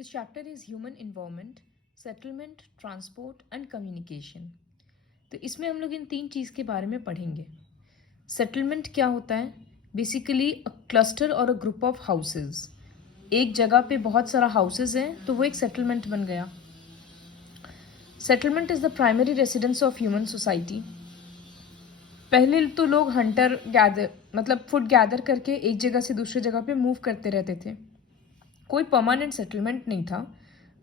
This chapter is human environment, settlement, transport and communication. तो इसमें हम लोग इन तीन चीज़ के बारे में पढ़ेंगे. सेटलमेंट क्या होता है? बेसिकली अ क्लस्टर और अ ग्रुप ऑफ हाउसेज. एक जगह पे बहुत सारा हाउसेज हैं तो वो एक सेटलमेंट बन गया. Settlement is the primary residence of human society. पहले तो लोग हंटर गैदर मतलब फूड गैदर करके एक जगह से दूसरी जगह पे मूव करते रहते थे. कोई परमानेंट सेटलमेंट नहीं था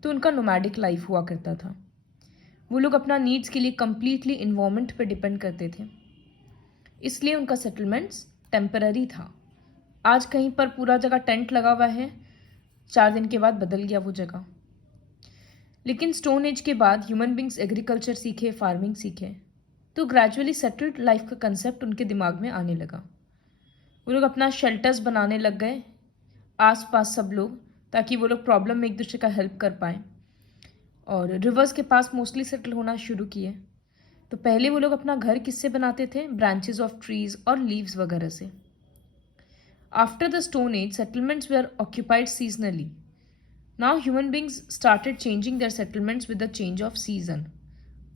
तो उनका नोमैडिक लाइफ हुआ करता था. वो लोग अपना नीड्स के लिए कम्प्लीटली इन्वायरमेंट पे डिपेंड करते थे, इसलिए उनका सेटलमेंट्स टेम्पररी था. आज कहीं पर पूरा जगह टेंट लगा हुआ है, 4 दिन के बाद बदल गया वो जगह. लेकिन स्टोन एज के बाद ह्यूमन बींग्स एग्रीकल्चर सीखे, फार्मिंग सीखे, तो ग्रेजुअली सेटल्ड लाइफ का कंसेप्ट उनके दिमाग में आने लगा. वो लोग अपना शेल्टर्स बनाने लग गए आस पास सब लोग, ताकि वो लोग प्रॉब्लम में एक दूसरे का हेल्प कर पाएँ. और रिवर्स के पास मोस्टली सेटल होना शुरू किए. तो पहले वो लोग अपना घर किससे बनाते थे? ब्रांचेस ऑफ ट्रीज और लीव्स वगैरह से. After the stone age settlements were occupied seasonally. Now human beings started changing their settlements with the change of season.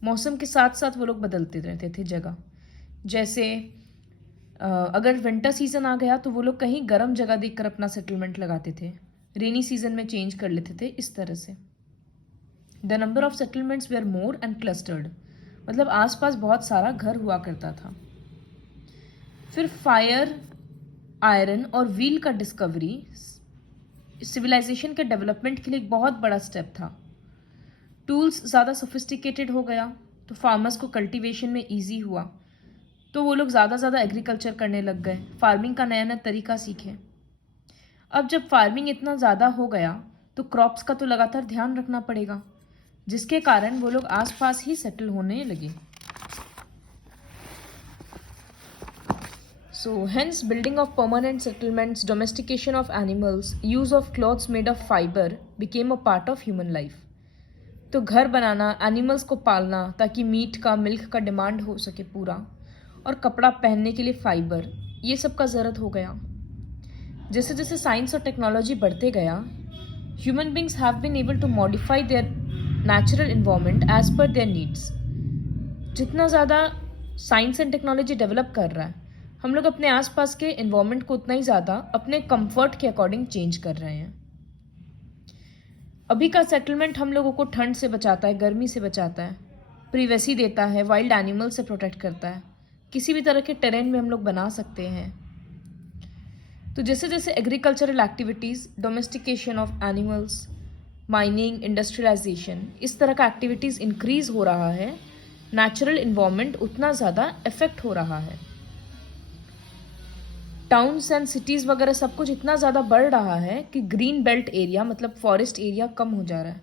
मौसम के साथ साथ वो लोग बदलते रहते थे जगह. जैसे अगर विंटर सीजन आ गया तो वो लोग कहीं गर्म जगह देखकर अपना सेटलमेंट लगाते थे. रेनी सीजन में चेंज कर लेते थे इस तरह से. The number of settlements were more and clustered. मतलब आसपास बहुत सारा घर हुआ करता था. फिर फायर, आयरन और व्हील का डिस्कवरी सिविलाइजेशन के डेवलपमेंट के लिए एक बहुत बड़ा स्टेप था. टूल्स ज़्यादा सोफिस्टिकेटेड हो गया तो फार्मर्स को कल्टीवेशन में ईजी हुआ, तो वो लोग ज़्यादा एग्रीकल्चर करने लग गए, फार्मिंग का नया नया तरीका सीखे. अब जब फार्मिंग इतना ज़्यादा हो गया तो क्रॉप्स का तो लगातार ध्यान रखना पड़ेगा, जिसके कारण वो लोग आसपास ही सेटल होने लगे. So hence building of permanent settlements, domestication of animals, use of clothes made of fiber became a part of human life. तो घर बनाना, एनिमल्स को पालना ताकि मीट का, मिल्क का डिमांड हो सके पूरा, और कपड़ा पहनने के लिए फाइबर, ये सब का ज़रूरत हो गया. जैसे जैसे साइंस और टेक्नोलॉजी बढ़ते गया, human beings have been able to modify their natural environment as per their needs. जितना ज़्यादा साइंस एंड टेक्नोलॉजी डेवलप कर रहा है, हम लोग अपने आसपास के इन्वायरमेंट को उतना ही ज़्यादा अपने कंफर्ट के अकॉर्डिंग चेंज कर रहे हैं. अभी का सेटलमेंट हम लोगों को ठंड से बचाता है, गर्मी से बचाता है, प्रिवेसी देता है, वाइल्ड एनिमल से प्रोटेक्ट करता है, किसी भी तरह के टेरेन में हम लोग बना सकते हैं. तो जैसे जैसे agricultural activities, domestication of animals, mining, industrialisation, इस तरह का एक्टिविटीज़ इंक्रीज हो रहा है, नेचुरल इन्वायरमेंट उतना ज़्यादा इफेक्ट हो रहा है. टाउन्स एंड सिटीज़ वगैरह सब कुछ इतना ज़्यादा बढ़ रहा है कि ग्रीन बेल्ट एरिया मतलब फॉरेस्ट एरिया कम हो जा रहा है.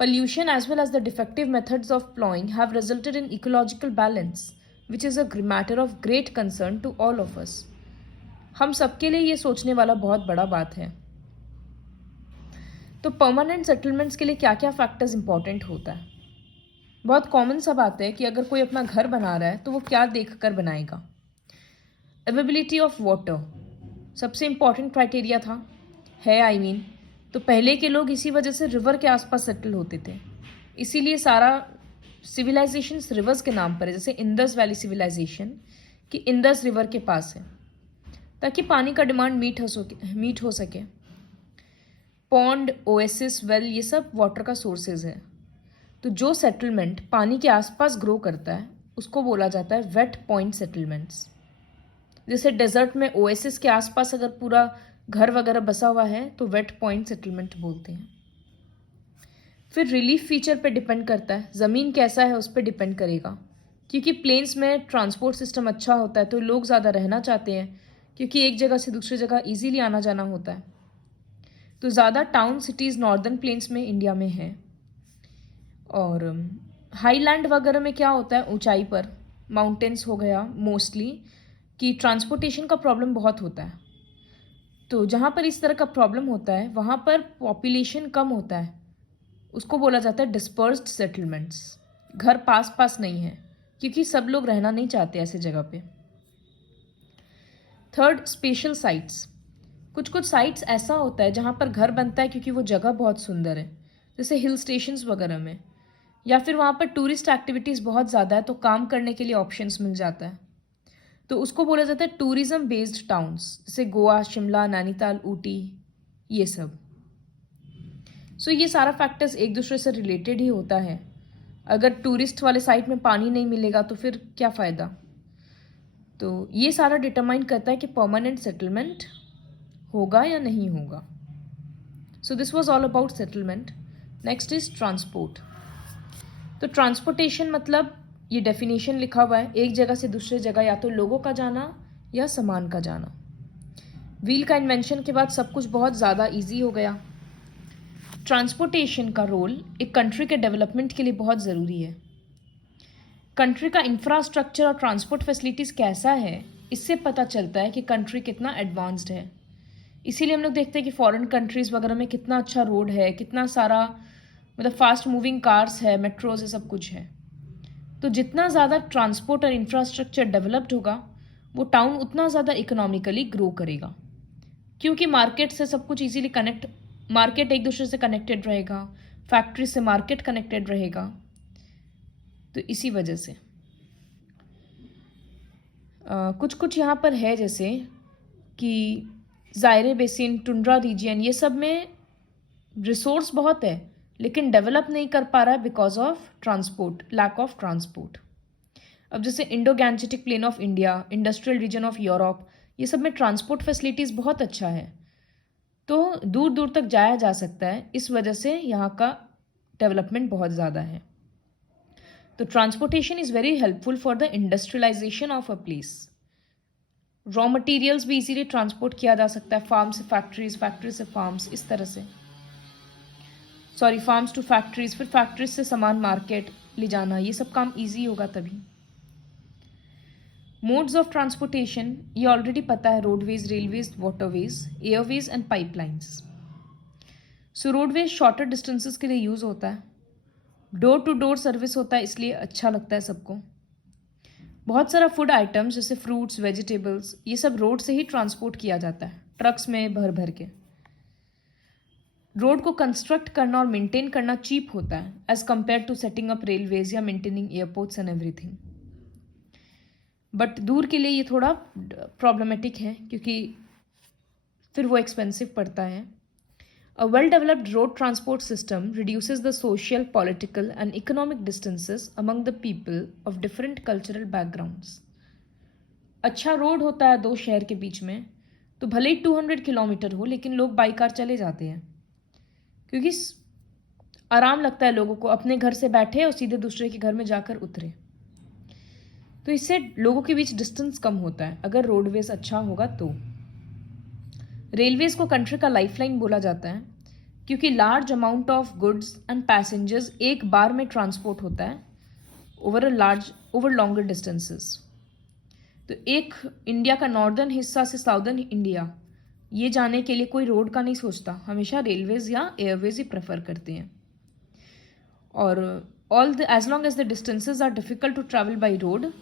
Pollution as well as the defective methods of plowing have resulted in ecological balance, which is a matter of great concern to all of us. हम सबके लिए ये सोचने वाला बहुत बड़ा बात है. तो परमानेंट सेटलमेंट्स के लिए क्या क्या फैक्टर्स इंपॉर्टेंट होता है? बहुत कॉमन सा बात है कि अगर कोई अपना घर बना रहा है तो वो क्या देख कर बनाएगा? अवेबिलिटी ऑफ वाटर सबसे इम्पॉर्टेंट क्राइटेरिया था, है आई मीन. तो पहले के लोग इसी वजह से रिवर के आसपास सेटल होते थे, इसीलिए सारा सिविलाइजेशन रिवर्स के नाम पर है. जैसे इंडस वैली सिविलाइजेशन कि इंडस रिवर के पास है, ताकि पानी का डिमांड मीट हो सके. पॉन्ड, ओएसिस, वेल, ये सब वाटर का सोर्सेज है. तो जो सेटलमेंट पानी के आसपास ग्रो करता है उसको बोला जाता है वेट पॉइंट सेटलमेंट्स. जैसे डेजर्ट में ओएसिस के आसपास अगर पूरा घर वगैरह बसा हुआ है तो वेट पॉइंट सेटलमेंट बोलते हैं. फिर रिलीफ फीचर पे डिपेंड करता है, ज़मीन कैसा है उस पर डिपेंड करेगा. क्योंकि प्लेन्स में ट्रांसपोर्ट सिस्टम अच्छा होता है तो लोग ज़्यादा रहना चाहते हैं, क्योंकि एक जगह से दूसरी जगह ईजीली आना जाना होता है. तो ज़्यादा टाउन सिटीज़ नॉर्दर्न प्लेन्स में इंडिया में है. और हाईलैंड वगैरह में क्या होता है, ऊंचाई पर माउंटेन्स हो गया मोस्टली, कि ट्रांसपोर्टेशन का प्रॉब्लम बहुत होता है. तो जहाँ पर इस तरह का प्रॉब्लम होता है वहाँ पर पॉपुलेशन कम होता है, उसको बोला जाता है डिस्पर्स्ड सेटलमेंट्स. घर पास पास नहीं है क्योंकि सब लोग रहना नहीं चाहते ऐसे जगह पे. Third, special sites. कुछ कुछ साइट्स ऐसा होता है जहाँ पर घर बनता है क्योंकि वो जगह बहुत सुंदर है, जैसे हिल स्टेशंस वगैरह में, या फिर वहाँ पर टूरिस्ट एक्टिविटीज़ बहुत ज़्यादा है तो काम करने के लिए ऑप्शंस मिल जाता है, तो उसको बोला जाता है टूरिज्म बेस्ड टाउन्स, जैसे गोवा, शिमला, नैनीताल, ऊटी, ये सब। सो ये सारा फैक्टर्स एक दूसरे से रिलेटेड ही होता है। अगर टूरिस्ट वाले साइट में पानी नहीं मिलेगा तो फिर क्या फ़ायदा। तो ये सारा डिटरमाइन करता है कि परमानेंट सेटलमेंट होगा या नहीं होगा। So this was all about settlement. Next is transport. तो ट्रांसपोर्टेशन मतलब ये डेफिनेशन लिखा हुआ है, एक जगह से दूसरे जगह या तो लोगों का जाना या सामान का जाना। व्हील का इन्वेंशन के बाद सब कुछ बहुत ज़्यादा ईजी हो गया। ट्रांसपोर्टेशन का रोल एक कंट्री के डेवलपमेंट के लिए बहुत ज़रूरी है। कंट्री का इंफ्रास्ट्रक्चर और ट्रांसपोर्ट फैसिलिटीज़ कैसा है, इससे पता चलता है कि कंट्री कितना एडवांस्ड है। इसीलिए हम लोग देखते हैं कि फॉरेन कंट्रीज़ वगैरह में कितना अच्छा रोड है, कितना सारा मतलब फास्ट मूविंग कार्स है, मेट्रोज है, सब कुछ है। तो जितना ज़्यादा ट्रांसपोर्ट और इंफ्रास्ट्रक्चर डेवलप्ड होगा वो टाउन उतना ज़्यादा इकोनॉमिकली ग्रो करेगा, क्योंकि मार्केट से सब कुछ इजीली कनेक्ट, मार्केट एक दूसरे से कनेक्टेड रहेगा, फैक्ट्री से मार्केट कनेक्टेड रहेगा। तो इसी वजह से कुछ कुछ यहाँ पर है, जैसे कि ज़ायरे बेसिन, टुंड्रा रीजियन, ये सब में रिसोर्स बहुत है लेकिन डेवलप नहीं कर पा रहा है because of transport, lack of transport. अब जैसे Indo Gangetic plain of India, industrial region of Europe, ये सब में ट्रांसपोर्ट फैसिलिटीज़ बहुत अच्छा है, तो दूर दूर तक जाया जा सकता है, इस वजह से यहाँ का डेवलपमेंट बहुत ज़्यादा है। तो transportation is very helpful for the industrialisation of a place. Raw materials भी इजीली ट्रांसपोर्ट किया जा सकता है, फार्म से फैक्ट्रीज, फैक्ट्री से फार्म्स, इस तरह से, सॉरी फार्म्स टू फैक्ट्रीज, फिर फैक्ट्रीज से सामान मार्केट ले जाना, ये सब काम ईजी होगा तभी। मोड्स ऑफ ट्रांसपोर्टेशन ये ऑलरेडी पता है, roadways, railways, waterways, Airways and pipelines. So roadways shorter distances के लिए यूज़ होता है, डोर टू डोर सर्विस होता है, इसलिए अच्छा लगता है सबको। बहुत सारा फूड आइटम्स जैसे फ्रूट्स, वेजिटेबल्स, ये सब रोड से ही ट्रांसपोर्ट किया जाता है, ट्रक्स में भर भर के। रोड को कंस्ट्रक्ट करना और मेंटेन करना चीप होता है as compare to setting up railways या maintaining airports and everything. But दूर के लिए ये थोड़ा प्रॉब्लमेटिक है क्योंकि फिर वो एक्सपेंसिव पड़ता है। A well developed road transport system reduces the social, political and economic distances among the people of different cultural backgrounds. अच्छा रोड होता है दो शहर के बीच में तो भले ही 200 किलोमीटर हो लेकिन लोग बाई कार चले जाते हैं, क्योंकि आराम लगता है लोगों को, अपने घर से बैठे और सीधे दूसरे के घर में जाकर उतरे। तो इससे लोगों के बीच डिस्टेंस कम होता है अगर रोडवेज अच्छा होगा तो। रेलवेज को कंट्री का लाइफलाइन बोला जाता है क्योंकि large amount of goods and passengers एक बार में ट्रांसपोर्ट होता है ओवर लॉन्गर डिस्टेंसेस। तो एक इंडिया का नॉर्दर्न हिस्सा से साउदर्न इंडिया ये जाने के लिए कोई रोड का नहीं सोचता, हमेशा रेलवेज या एयरवेज ही प्रेफर करते हैं। और as long as the distances are difficult to travel by road,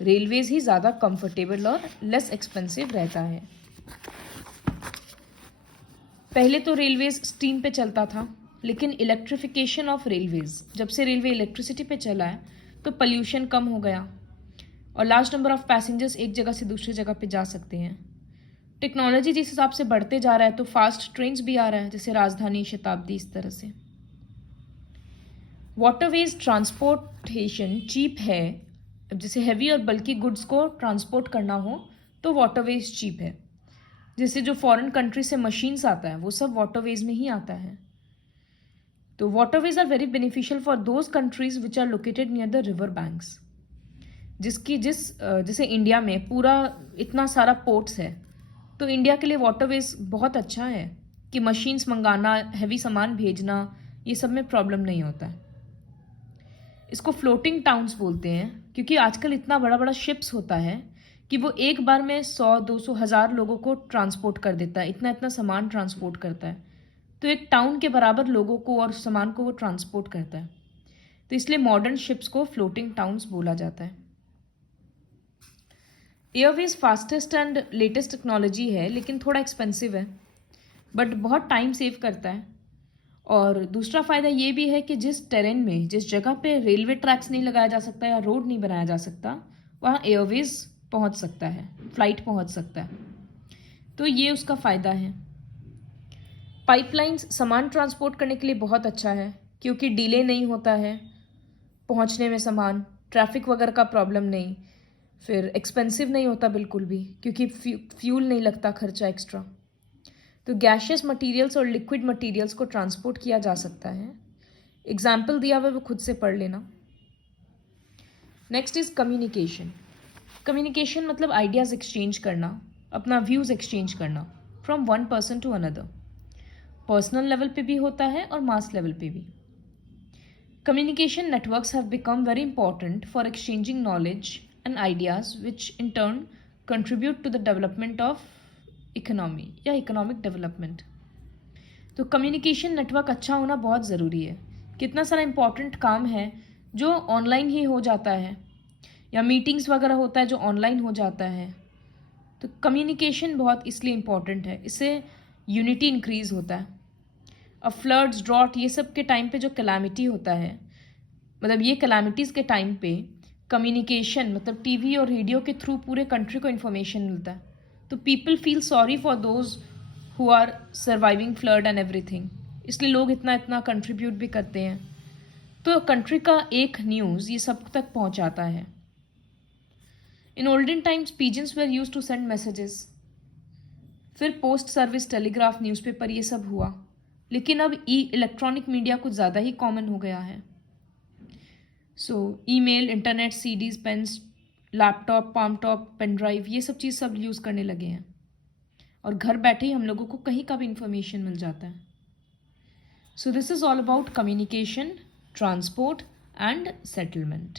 railways ही ज़्यादा कंफर्टेबल और लेस एक्सपेंसिव रहता है। पहले तो रेलवेज स्टीम पे चलता था, लेकिन इलेक्ट्रिफिकेशन ऑफ रेलवेज, जब से रेलवे इलेक्ट्रिसिटी पे चला है तो पॉल्यूशन कम हो गया और लार्ज नंबर ऑफ पैसेंजर्स एक जगह से दूसरी जगह पे जा सकते हैं। टेक्नोलॉजी जिस हिसाब से बढ़ते जा रहा है तो फास्ट ट्रेन्स भी आ रहा है, जैसे राजधानी, शताब्दी, इस तरह से। वाटरवेज ट्रांसपोर्टेशन चीप है, जैसे हैवी और बल्कि गुड्स को ट्रांसपोर्ट करना हो तो वाटरवेज चीप है। जैसे जो फॉरेन कंट्री से मशीन्स आता है वो सब वाटरवेज में ही आता है। तो waterways are very beneficial for those countries which are located near the river banks. जैसे इंडिया में पूरा इतना सारा पोर्ट्स है तो इंडिया के लिए वाटरवेज बहुत अच्छा है कि मशीन्स मंगाना, हैवी सामान भेजना, ये सब में प्रॉब्लम नहीं होता है। इसको फ्लोटिंग टाउन्स बोलते हैं क्योंकि आजकल इतना बड़ा बड़ा शिप्स होता है कि वो एक बार में 100, 200, 1000 लोगों को ट्रांसपोर्ट कर देता है, इतना इतना सामान ट्रांसपोर्ट करता है। तो एक टाउन के बराबर लोगों को और सामान को वो ट्रांसपोर्ट करता है, तो इसलिए मॉडर्न शिप्स को फ्लोटिंग टाउन्स बोला जाता है। Airways fastest and latest technology है, लेकिन थोड़ा एक्सपेंसिव है, बट बहुत टाइम सेव करता है। और दूसरा फ़ायदा ये भी है कि जिस टेरेन में, जिस जगह पे रेलवे ट्रैक्स नहीं लगाया जा सकता या रोड नहीं बनाया जा सकता, वहाँ एयरवेज पहुँच सकता है, फ्लाइट पहुँच सकता है। तो ये उसका फ़ायदा है। पाइपलाइंस सामान ट्रांसपोर्ट करने के लिए बहुत अच्छा है, क्योंकि डिले नहीं होता है पहुंचने में सामान, ट्रैफिक वगैरह का प्रॉब्लम नहीं, फिर एक्सपेंसिव नहीं होता बिल्कुल भी, क्योंकि फ्यूल नहीं लगता खर्चा एक्स्ट्रा। तो गैशियस मटेरियल्स और लिक्विड मटेरियल्स को ट्रांसपोर्ट किया जा सकता है। एग्जाम्पल दिया हुआ है, वो खुद से पढ़ लेना। Next is communication. कम्युनिकेशन मतलब आइडियाज़ एक्सचेंज करना, अपना व्यूज़ एक्सचेंज करना from one person to another. Personal level पे भी होता है और मास लेवल पे भी। Communication networks have become very important for exchanging knowledge and ideas which in turn contribute to the development of economy या economic development. तो communication network अच्छा होना बहुत ज़रूरी है। कितना सारा इंपॉर्टेंट काम है जो ऑनलाइन ही हो जाता है, या मीटिंग्स वगैरह होता है जो ऑनलाइन हो जाता है। तो कम्युनिकेशन बहुत इसलिए इम्पॉर्टेंट है, इससे यूनिटी इंक्रीज़ होता है। अब फ्लड्स, ड्रॉट, ये सब के टाइम पे जो कैलामिटी होता है, मतलब ये कैलामिटीज़ के टाइम पे कम्युनिकेशन मतलब टीवी और रेडियो के थ्रू पूरे कंट्री को इन्फॉर्मेशन मिलता है। तो people feel sorry for those who are surviving flood and everything, इसलिए लोग इतना इतना कंट्रीब्यूट भी करते हैं। तो कंट्री का एक न्यूज़ ये सब तक पहुंचाता है। In olden times pigeons were used to send messages, फिर पोस्ट सर्विस, टेलीग्राफ, न्यूज़पेपर, ये सब हुआ। लेकिन अब इलेक्ट्रॉनिक मीडिया कुछ ज़्यादा ही कॉमन हो गया है। So email, internet, CDs, pens, laptop, palm top, pen drive, ये सब चीज़ सब यूज़ करने लगे हैं, और घर बैठे ही हम लोगों को कहीं का भी इंफॉर्मेशन मिल जाता है। So this is all about communication, transport and settlement.